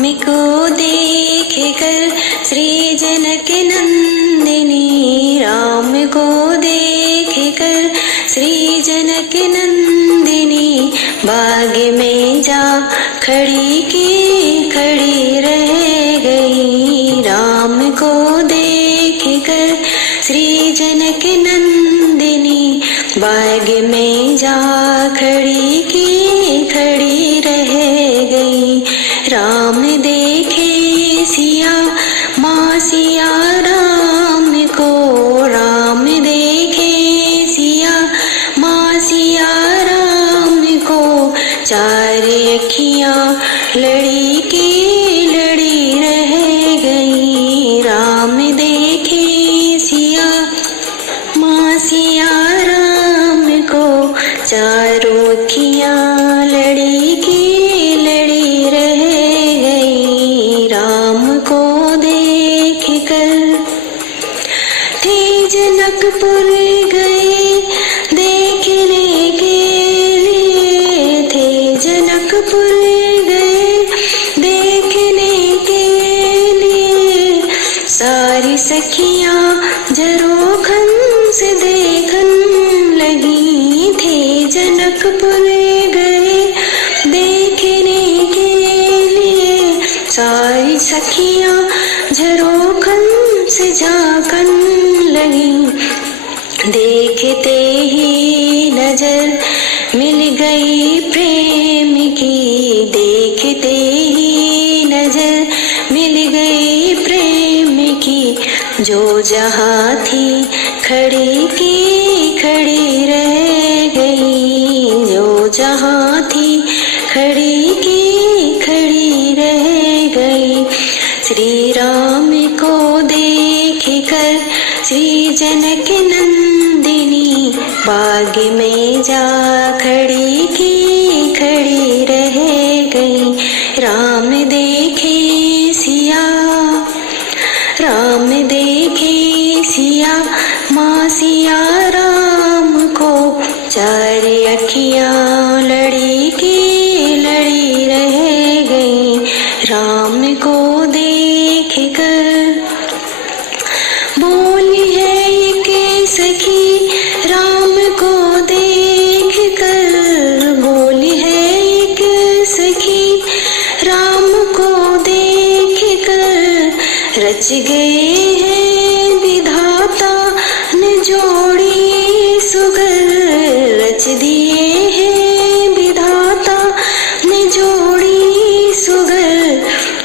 को देख कर श्री जनक नंदिनी, राम को देख कर श्री जनक नंदिनी, बाग में जा खड़ी की खड़ी रह गई। राम को देख कर श्री जनक नंदिनी, बाग में जा खड़ी की खड़ी रह गई। राम देखे सिया माँ सिया राम को, राम देखे सिया माँ सिया राम को, चार अखियाँ लड़ी की लड़ी रह गई। राम देखे सिया माँ सिया राम को, चारों अखियाँ लड़ी की लड़ी रह गई। राम को देख कर थे जनकपुर गए देखने के लिए, थे जनकपुर गए देखने के लिए, सारी सखियाँ जरोखन से देखन लगी। थे जनकपुर गए देखने के लिए, सारी सखियाँ झरोखन से झांकन लगी। देखते ही नजर मिल गई प्रेम की, देखते ही नजर मिल गई प्रेम की, जो जहाँ थी खड़ी की खड़ी रह गई, जो जहाँ थी खड़ी की खड़ी रह गई। श्री राम को देख कर श्री जनक नंदिनी, बाग में जा खड़ी की खड़ी रह गई। राम देखे सिया, राम देखे सिया माँ सिया राम को, चार अखियाँ लड़ी की लड़ी रह गई। राम को देख कर बोली है एक सखी, राम को देख कर बोली है एक सखी, राम को देख कर, रच गए हैं विधाता ने जोड़ी सुगर, रच दिए हैं विधाता ने जोड़ी सुगर,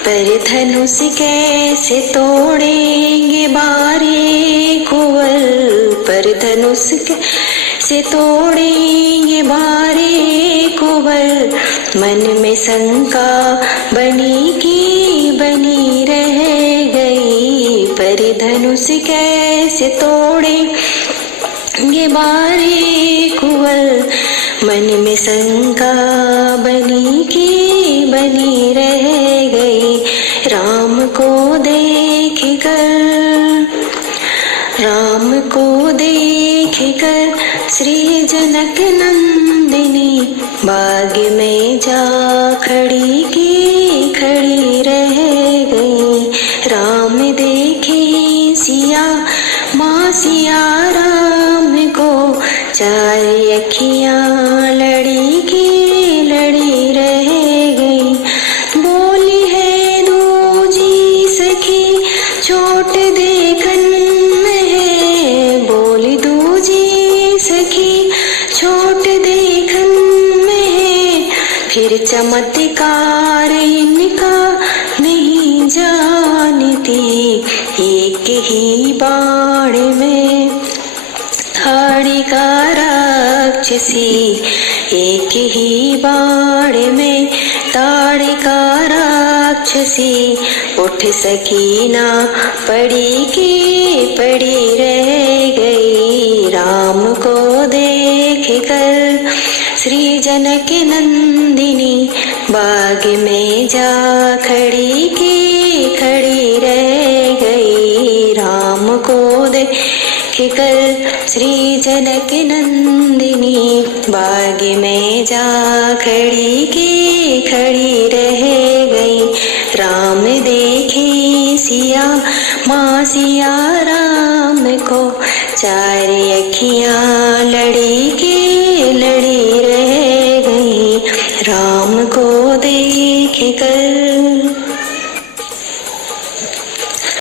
पर धनुष कैसे तोड़ेंगे बारे कुंवर, पर धनुष कैसे तोड़ेंगे बारे कुंवर, मन में शंका बनी की बनी रह गई, पर धनुष कैसे तोड़ेंगे बारे कुंवर, मन में शंका बनी की बनी रह गई। राम को देख कर, राम को देख कर श्री जनक नंदिनी, बाग में जा खड़ी की खड़ी रह गई। राम देखे सिया माँ सिया राम को, चार अखियाँ लड़ी की लड़ी रह गई। बोली है दूजी सखी छोट देखन में है, बोली दूजी सखी छोट देखन में है, फिर चमत्कार इनका नहीं जानती, एक ही बाण में ताड़िका राक्षसी, एक ही बाण में ताड़िका राक्षसी, उठ सकी ना पड़ी की पड़ी रह गई। राम को देख कर श्री जनक नंदिनी, बाग में जा खड़ी की खड़ी रह गई। राम को देख कर श्री जनक नंदिनी, बाग में जा खड़ी की खड़ी रह गई। राम देखे सिया माँ सिया राम को, चार अखियाँ लड़ी के लड़ी रह गई, राम को देख कर